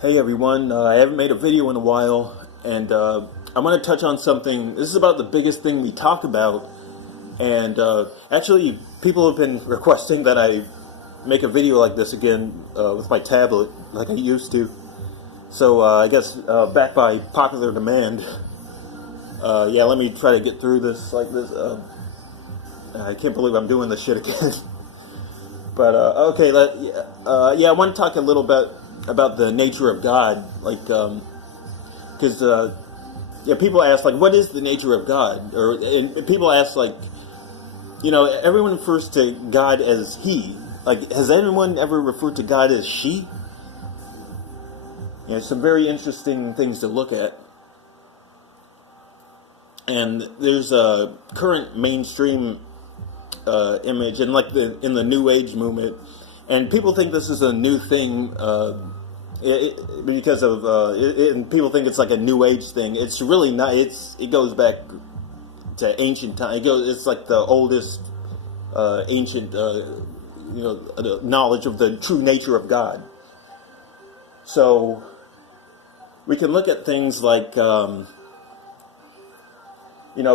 Hey everyone, I haven't made a video in a while, and I want to touch on something. This is about the biggest thing we talk about, and actually people have been requesting that I make a video like this again with my tablet, like I used to. So I guess back by popular demand, yeah, let me try to get through this like this. I can't believe I'm doing this shit again. But okay, yeah, I want to talk a little bit about the nature of God, like, because yeah, people ask like, what is the nature of God? And people ask like, everyone refers to God as He. Like, has anyone ever referred to God as she? Some very interesting things to look at. And there's a current mainstream image, and like in the New Age movement, and people think this is a new thing because of and people think it's like a New Age thing. It's really not. It goes back to ancient time. It's like the oldest ancient knowledge of the true nature of God. So we can look at things like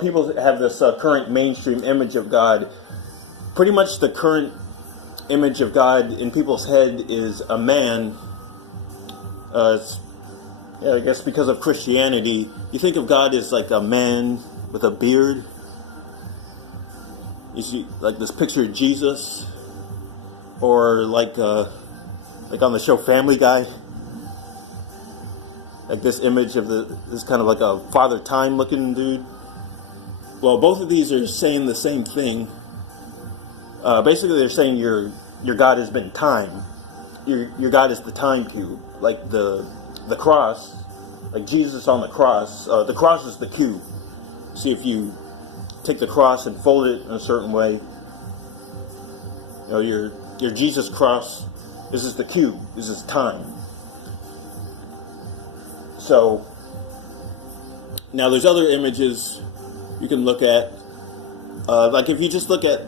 people have this current mainstream image of God. Pretty much the current image of God in people's head is a man. I guess because of Christianity, you think of God as like a man with a beard. You see, like this picture of Jesus, or like on the show Family Guy, like this image of this kind of like a Father Time looking dude. Well, both of these are saying the same thing. Basically, they're saying your God has been time. Your God is the time cube, like the cross, like Jesus on the cross. The cross is the cube. See, if you take the cross and fold it in a certain way, your Jesus cross. This is the cube. This is time. So now there's other images you can look at. Like if you just look at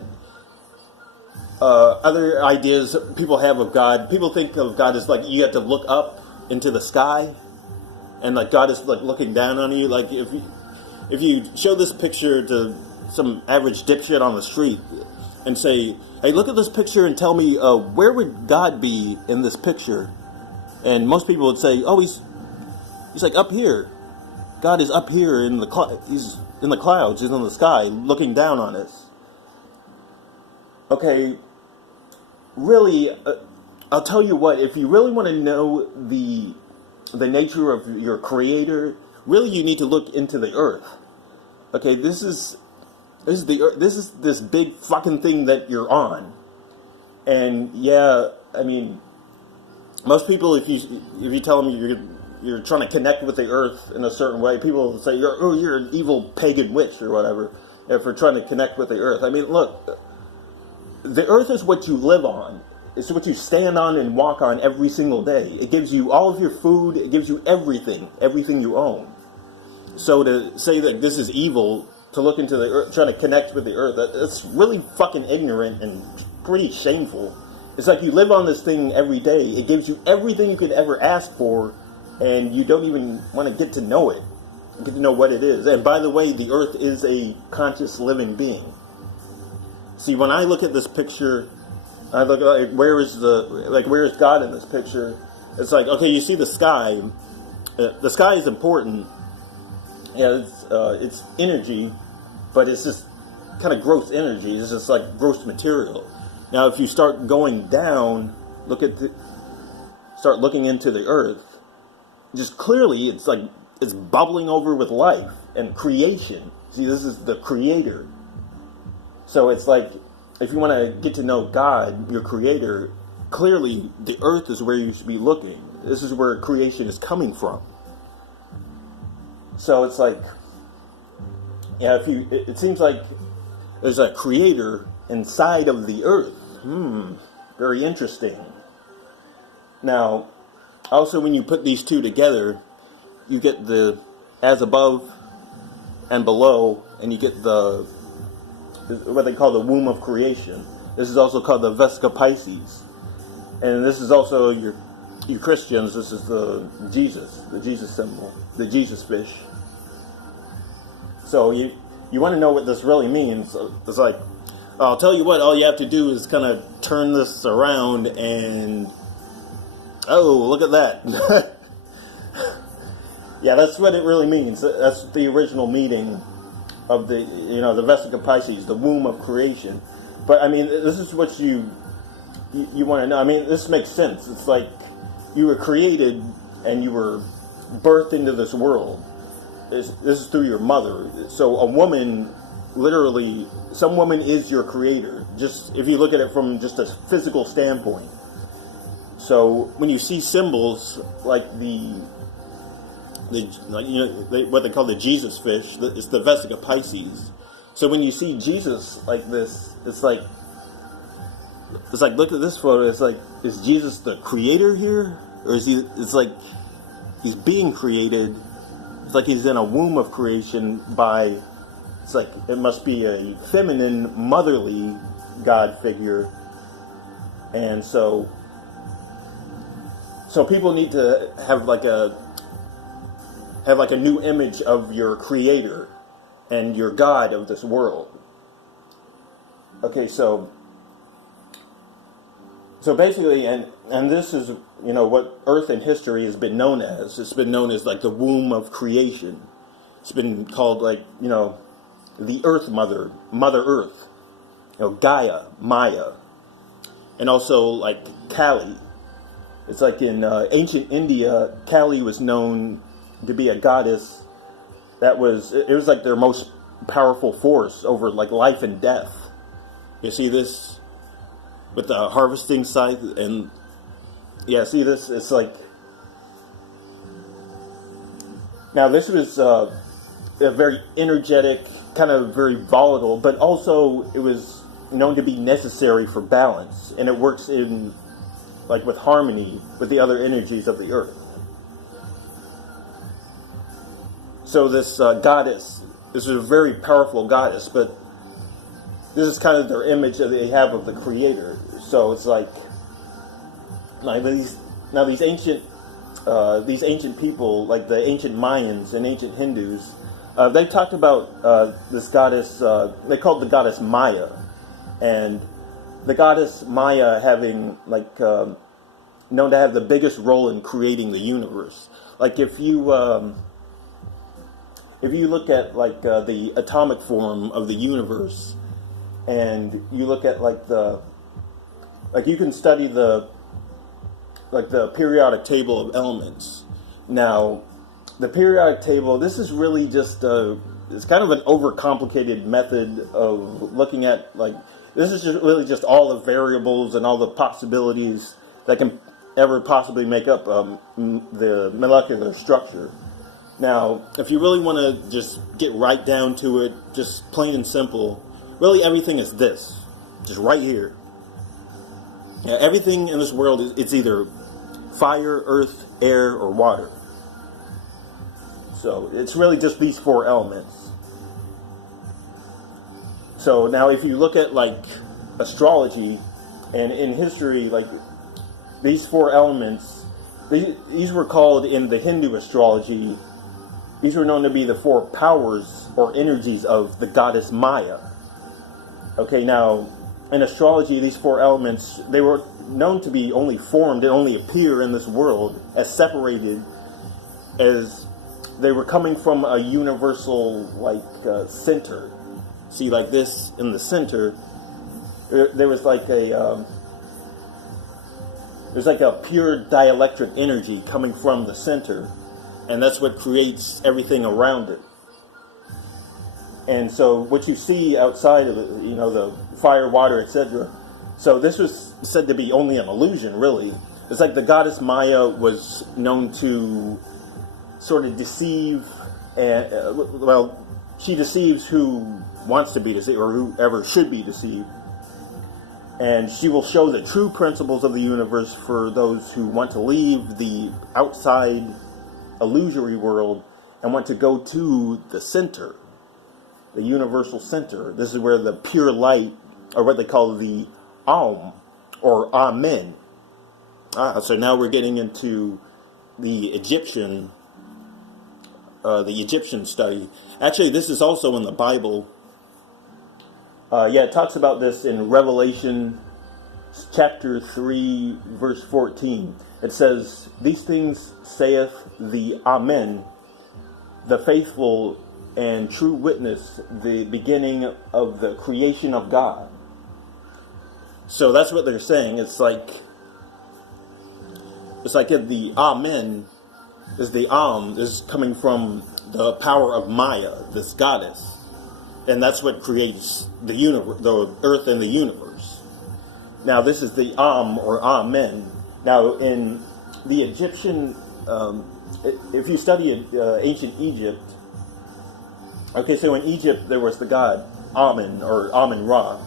other ideas people have of God, people think of God as like you have to look up into the sky, and like God is like looking down on you. Like if you show this picture to some average dipshit on the street and say, "Hey, look at this picture and tell me where would God be in this picture?" And most people would say, "Oh, he's like up here. God is up here in he's in the clouds, he's in the sky, looking down on us." Okay, really, I'll tell you what, if you really want to know the nature of your creator, really you need to look into the earth. Okay, this is the earth. This is this big fucking thing that you're on. And yeah, I mean, most people, if you tell them you're trying to connect with the earth in a certain way, people will say you're an evil pagan witch or whatever if you're trying to connect with the earth. I mean, look, the earth is what you live on. It's what you stand on and walk on every single day. It gives you all of your food. It gives you everything you own. So to say that this is evil, to look into the earth, trying to connect with the earth, that's really fucking ignorant and pretty shameful. It's like you live on this thing every day. It gives you everything you could ever ask for, and you don't even want to get to know it, get to know what it is. And by the way, the earth is a conscious living being. See, when I look at this picture, I look like, where is God in this picture? It's like, okay, you see the sky. The sky is important. Yeah, it's energy, but it's just kind of gross energy. It's just like gross material. Now, if you start going down, start looking into the earth, just clearly it's like it's bubbling over with life and creation. See, this is the creator. So it's like, if you want to get to know God, your creator, clearly the earth is where you should be looking. This is where creation is coming from. So it's like, yeah, it seems like there's a creator inside of the earth. Very interesting. Now, also when you put these two together, you get the as above and below, and you get the what they call the womb of creation. This is also called the Vesica Pisces, and this is also you Christians, this is the Jesus symbol, the Jesus fish. So you want to know what this really means. It's like, I'll tell you what, all you have to do is kind of turn this around and, oh, look at that. Yeah, that's what it really means. That's the original meaning of the Vesica Pisces, the womb of creation. But I mean, this is what you want to know. I mean, this makes sense. It's like you were created and you were birthed into this world. This is through your mother. So a woman, literally, some woman is your creator. Just if you look at it from just a physical standpoint. So when you see symbols like what they call the Jesus fish, it's the Vesica Pisces. So when you see Jesus like this, it's like look at this photo. It's like, is Jesus the creator here, or is he? It's like he's being created. It's like he's in a womb of creation by. It's like it must be a feminine, motherly God figure, and so people need to have like a new image of your creator and your God of this world. Okay, so basically, and this is, what Earth in history has been known as. It's been known as like the womb of creation. It's been called like, the Earth Mother, Mother Earth, Gaia, Maya, and also like Kali. It's like in ancient India, Kali was known to be a goddess that was like their most powerful force over like life and death. You see this with the harvesting scythe, and yeah, see this? It's like, now this was a very energetic, kind of very volatile, but also it was known to be necessary for balance, and it works in like with harmony with the other energies of the earth. So this goddess, this is a very powerful goddess, but this is kind of their image that they have of the creator. So it's like these ancient people, like the ancient Mayans and ancient Hindus, they talked about this goddess. They called the goddess Maya, and the goddess Maya having known to have the biggest role in creating the universe. Like if you look at like the atomic form of the universe, and you look at you can study the periodic table of elements. Now, the periodic table, this is really just it's kind of an overcomplicated method of looking at this is just really just all the variables and all the possibilities that can ever possibly make up the molecular structure. Now, if you really want to just get right down to it, just plain and simple, really everything is this, just right here. Yeah, everything in this world it's either fire, earth, air, or water. So it's really just these four elements. So now if you look at astrology, and in history, these four elements, these were called in the Hindu astrology, these were known to be the four powers or energies of the goddess Maya. Okay, now in astrology, these four elements, they were known to be only formed and only appear in this world as separated, as they were coming from a universal center. See, like this in the center, there was there's a pure dielectric energy coming from the center, and that's what creates everything around it. And so what you see outside of it, the fire, water, etc. So this was said to be only an illusion, really. It's like the goddess Maya was known to sort of deceive, and she deceives who wants to be deceived, or whoever should be deceived. And she will show the true principles of the universe for those who want to leave the outside illusory world and want to go to the center, the universal center. This is where the pure light, or what they call the Aum, or Amen. So now we're getting into the Egyptian study. Actually, this is also in the Bible. It talks about this in Revelation chapter 3, verse 14. It says, "These things saith the Amen, the faithful and true witness, the beginning of the creation of God." So that's what they're saying. It's like the Amen is is coming from the power of Maya, this goddess, and that's what creates the universe, the earth and the universe. Now this is the or Amen. Now in the Egyptian, if you study ancient Egypt, okay, so in Egypt there was the god Amen or Amen-Ra.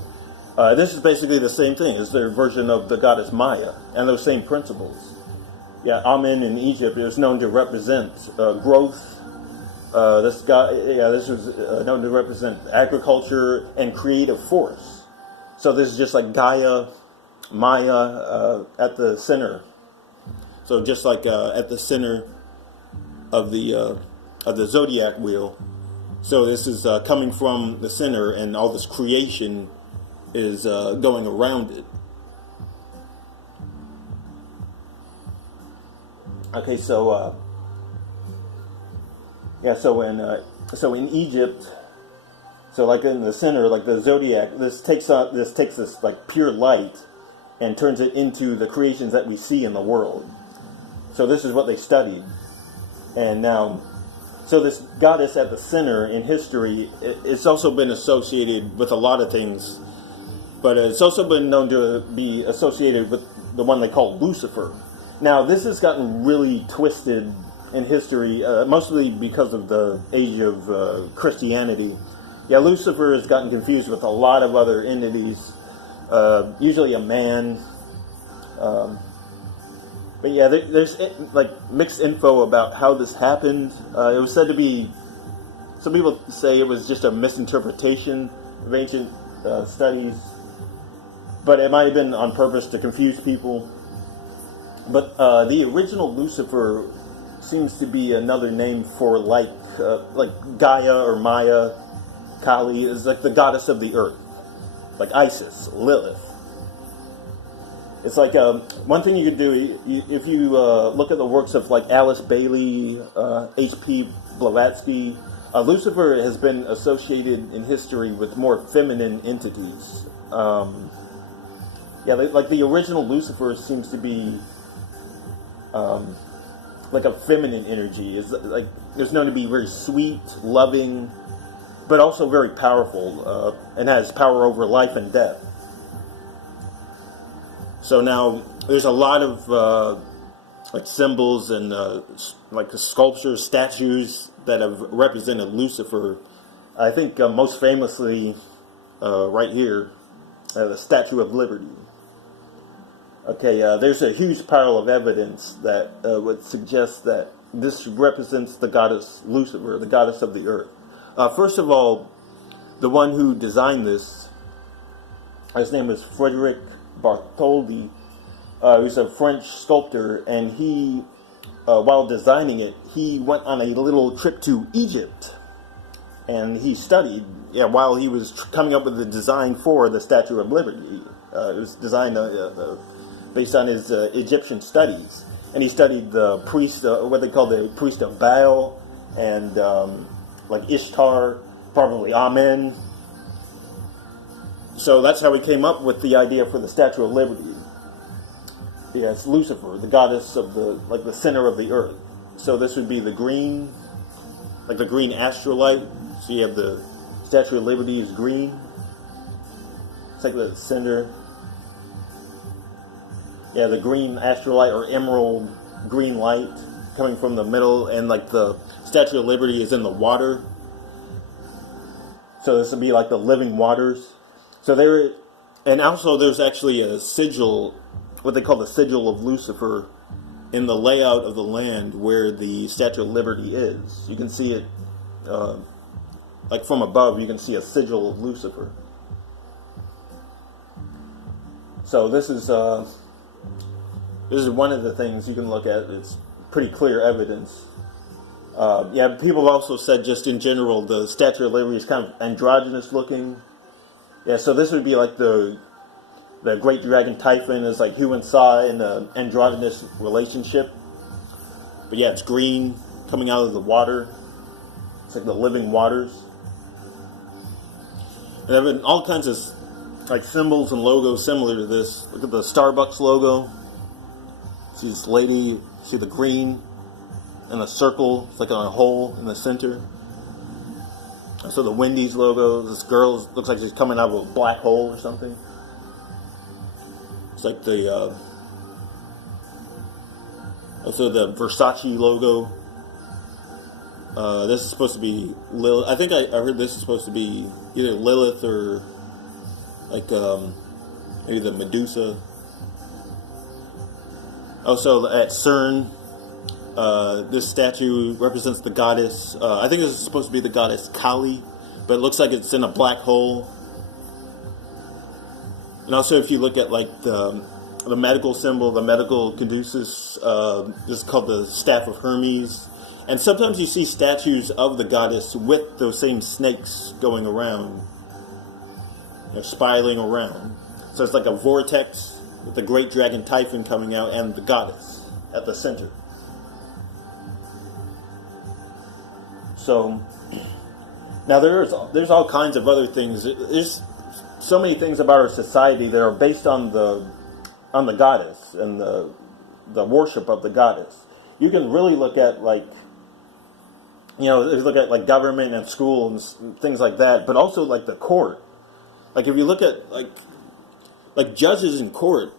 This is basically the same thing. It's their version of the goddess Maya and those same principles. Yeah, Amen in Egypt is known to represent growth. This was known to represent agriculture and creative force. So this is just like Gaia, Maya at the center. So just like at the center of the zodiac wheel. So this is coming from the center, and all this creation is going around it. Okay, so so in Egypt, so like in the center, like the zodiac, this takes this like pure light and turns it into the creations that we see in the world. So this is what they studied, and now, so this goddess at the center in history, it's also been associated with a lot of things, but it's also been known to be associated with the one they call Lucifer. Now, this has gotten really twisted in history, mostly because of the age of Christianity. Yeah, Lucifer has gotten confused with a lot of other entities, usually a man. But yeah, there's like mixed info about how this happened. It was said to be, some people say it was just a misinterpretation of ancient studies, but it might have been on purpose to confuse people. But the original Lucifer seems to be another name for like Gaia or Maya. Kali is like the goddess of the earth, like Isis, Lilith. It's like one thing you could do if you look at the works of like Alice Bailey, H.P. Blavatsky. Lucifer has been associated in history with more feminine entities. Like the original Lucifer seems to be like a feminine energy. It's known to be very sweet, loving, but also very powerful, and has power over life and death. So now there's a lot of like symbols and like sculptures, statues that have represented Lucifer. I think most famously, right here, the Statue of Liberty. Okay, there's a huge pile of evidence that would suggest that this represents the goddess Lucifer, the goddess of the earth. First of all, the one who designed this, his name is Frederick Bartholdi, who's a French sculptor, and he, while designing it, he went on a little trip to Egypt, and he studied, while he was coming up with the design for the Statue of Liberty. It was designed based on his Egyptian studies, and he studied the priest, what they call the priest of Baal, and like Ishtar, probably Amen. So that's how he came up with the idea for the Statue of Liberty. Yes, Lucifer, the goddess of the center of the earth. So this would be the green, like the green astrolite. So you have the Statue of Liberty is green. It's like the center. Yeah, the green astrolite or emerald green light coming from the middle, and like the Statue of Liberty is in the water. So this would be like the living waters. So and also there's actually a sigil, what they call the sigil of Lucifer, in the layout of the land where the Statue of Liberty is. You can see it, like from above, you can see a sigil of Lucifer. So this is, This is one of the things you can look at. It's pretty clear evidence. Yeah, people have also said just in general the Statue of Liberty is kind of androgynous looking. Yeah, so this would be like the Great Dragon Typhon is like Hu and Sa in an androgynous relationship. But yeah, it's green coming out of the water. It's like the living waters. And there have been all kinds of like symbols and logos similar to this. Look at the Starbucks logo. See this lady, see the green and a circle. It's like on a hole in the center. So the Wendy's logo, this girl looks like she's coming out of a black hole or something. It's like the also the Versace logo. This is supposed to be Lilith. I think I heard this is supposed to be either Lilith or like maybe the Medusa. Also at CERN, this statue represents the goddess. I think this is supposed to be the goddess Kali, but it looks like it's in a black hole. And also, if you look at like the medical symbol, the medical caduceus, this is called the Staff of Hermes. And sometimes you see statues of the goddess with those same snakes going around. They're spiraling around. So it's like a vortex with the Great Dragon Typhon coming out and the goddess at the center. So now there's all kinds of other things. There's so many things about our society that are based on the goddess and the worship of the goddess. You can really look at like, you know, look at like government and school and things like that, but also like the court. Like if you look at like judges in court,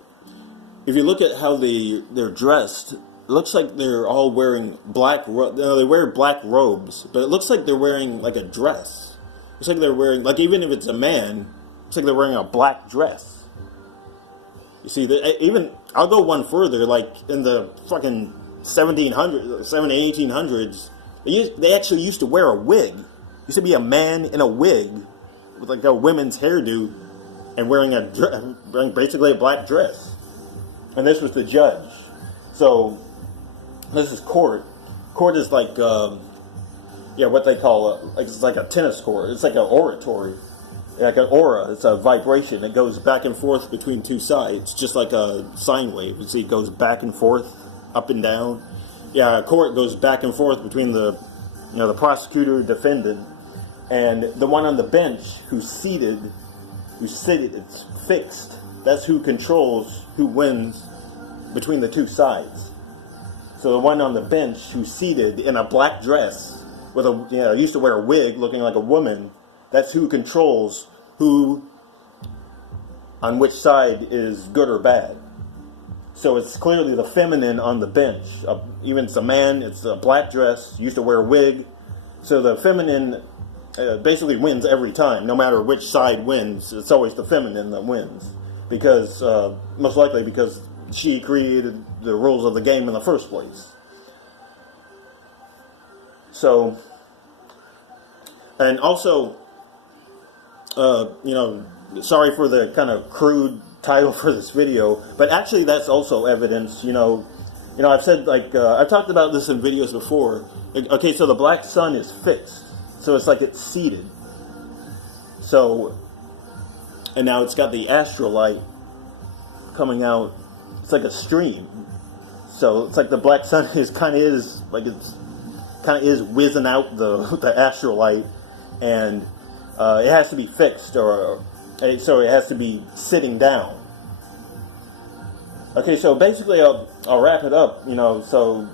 if you look at how they're dressed, it looks like they're all wearing black. They wear black robes, but it looks like they're wearing like a dress. It's like they're wearing, like, even if it's a man, it's like they're wearing a black dress. You see, even I'll go one further. Like in the fucking 1800s, they actually used to wear a wig. Used to be a man in a wig with like a women's hairdo and wearing basically a black dress. And this was the judge. So this is court. Court is like what they call it's like a tennis court. It's like an oratory, like an aura. It's a vibration. It goes back and forth between two sides, just like a sine wave. You see, it goes back and forth, up and down. Yeah, a court goes back and forth between the prosecutor, defendant, and the one on the bench who's seated. It's fixed. That's who controls who wins between the two sides. So the one on the bench who's seated in a black dress with used to wear a wig looking like a woman, that's who controls who on which side is good or bad. So it's clearly the feminine on the bench. Even if it's a man, it's a black dress, used to wear a wig. So the feminine basically wins every time. No matter which side wins, it's always the feminine that wins. Because, most likely because she created the rules of the game in the first place. So, and also, sorry for the kind of crude title for this video, but actually that's also evidence. I've said, I've talked about this in videos before. Okay, so the black sun is fixed, so it's like it's seated. So, and now it's got the astral light coming out. It's like a stream. So it's like the black sun is whizzing out the astral light, and it has to be fixed, so it has to be sitting down. Okay, so basically I'll wrap it up. So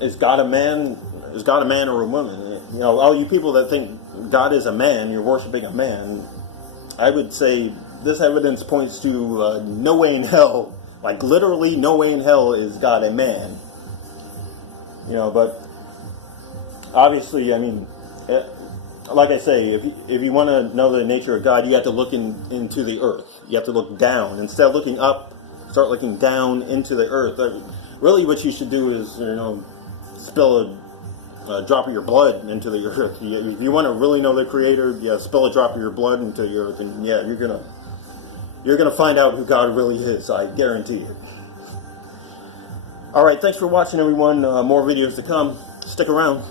is God a man? Is God a man or a woman? All you people that think God is a man, you're worshiping a man. I would say this evidence points to no way in hell, like literally no way in hell is God a man. But obviously, like I say, if you want to know the nature of God, you have to look into the earth. You have to look down. Instead of looking up, start looking down into the earth. Really, what you should do is, spill a drop of your blood into the earth. If you want to really know the Creator, spill a drop of your blood into the earth, and you're you're going to find out who God really is, I guarantee it. Alright, thanks for watching everyone. More videos to come. Stick around.